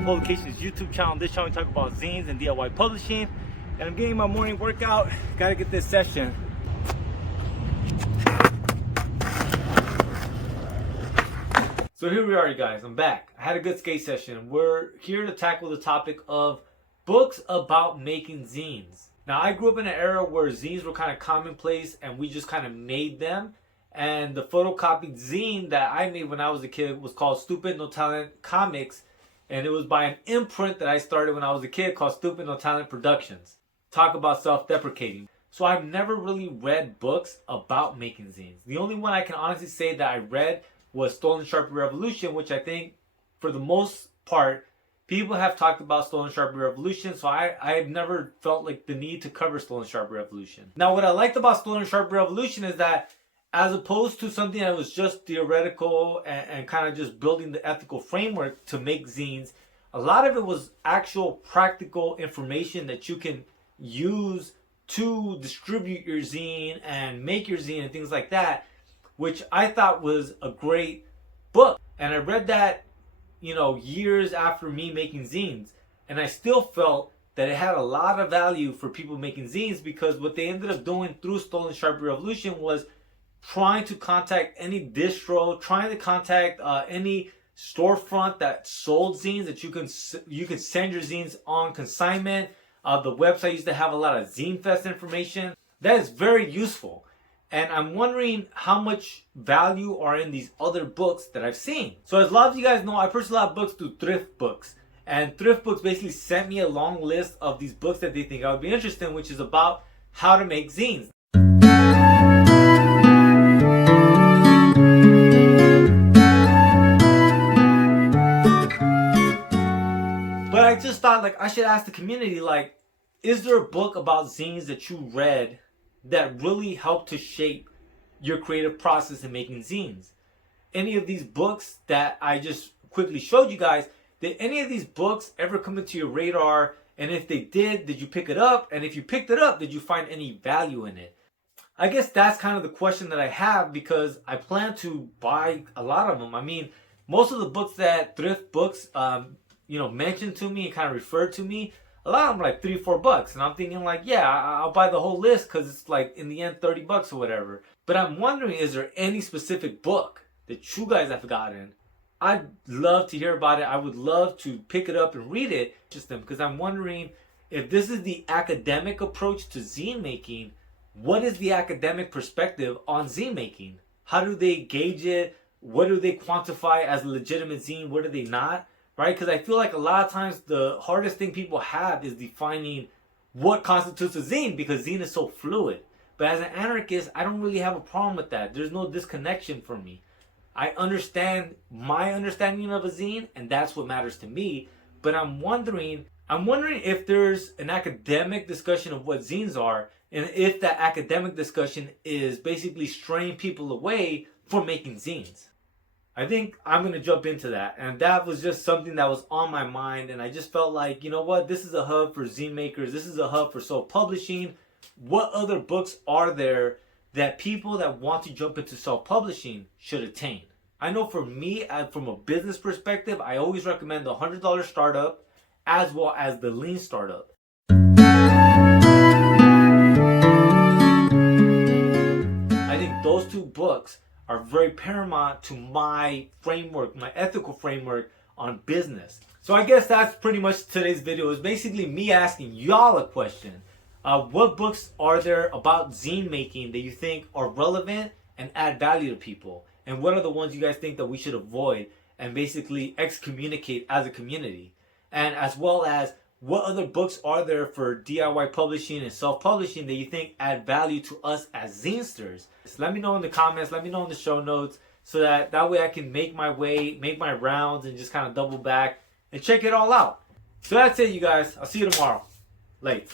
DIY Publications YouTube channel. This channel we talk about zines and DIY publishing. And I'm getting my morning workout. Gotta get this session. So here we are, you guys. I'm back. I had a good skate session. We're here to tackle the topic of books about making zines. Now, I grew up in an era where zines were kind of commonplace and we just kind of made them. And the photocopied zine that I made when I was a kid was called Stupid No Talent Comics. And it was by an imprint that I started when I was a kid called Stupid No Talent Productions. Talk about self-deprecating. So I've never really read books about making zines. The only one I can honestly say that I read was Stolen Sharpie Revolution, which I think for the most part people have talked about Stolen Sharpie Revolution, so I've never felt like the need to cover Stolen Sharpie Revolution. Now, what I liked about Stolen Sharpie Revolution is that as opposed to something that was just theoretical and kind of just building the ethical framework to make zines, a lot of it was actual practical information that you can use to distribute your zine and make your zine and things like that, which I thought was a great book. And I read that, years after me making zines. And I still felt that it had a lot of value for people making zines, because what they ended up doing through Stolen Sharpie Revolution was trying to contact any distro, trying to contact any storefront that sold zines, that you can send your zines on consignment. The website used to have a lot of Zine Fest information. That is very useful. And I'm wondering how much value are in these other books that I've seen. So as a lot of you guys know, I purchased a lot of books through Thrift Books. And Thrift Books basically sent me a long list of these books that they think I would be interested in, which is about how to make zines. But I just thought, I should ask the community, is there a book about zines that you read that really helped to shape your creative process in making zines? Any of these books that I just quickly showed you guys, did any of these books ever come into your radar? And if they did you pick it up? And if you picked it up, did you find any value in it? I guess that's kind of the question that I have, because I plan to buy a lot of them. I mean, most of the books that Thrift Books mentioned to me and kind of referred to me, a lot of them are like $3 or $4, and I'm thinking yeah, I'll buy the whole list because it's in the end $30 or whatever. But I'm wondering, is there any specific book that you guys have gotten? I'd love to hear about it. I would love to pick it up and read it, because I'm wondering if this is the academic approach to zine making. What is the academic perspective on zine making? How do they gauge it? What do they quantify as a legitimate zine? What do they not? Right? Because I feel like a lot of times the hardest thing people have is defining what constitutes a zine, because zine is so fluid. But as an anarchist, I don't really have a problem with that. There's no disconnection for me. I understand my understanding of a zine, and that's what matters to me. But I'm wondering if there's an academic discussion of what zines are, and if that academic discussion is basically straying people away from making zines. I think I'm going to jump into that. And that was just something that was on my mind. And I just felt like, you know what? This is a hub for zine makers. This is a hub for self-publishing. What other books are there that people that want to jump into self-publishing should attain? I know for me, from a business perspective, I always recommend the $100 startup as well as the lean startup. I think those two books are very paramount to my framework, my ethical framework on business. So I guess that's pretty much today's video. It's basically me asking y'all a question. What books are there about zine making that you think are relevant and add value to people? And what are the ones you guys think that we should avoid and basically excommunicate as a community? And as well as, what other books are there for DIY publishing and self-publishing that you think add value to us as zinesters? So let me know in the comments, let me know in the show notes, so that way I can make my rounds and just kind of double back and check it all out. So that's it, you guys. I'll see you tomorrow. Late.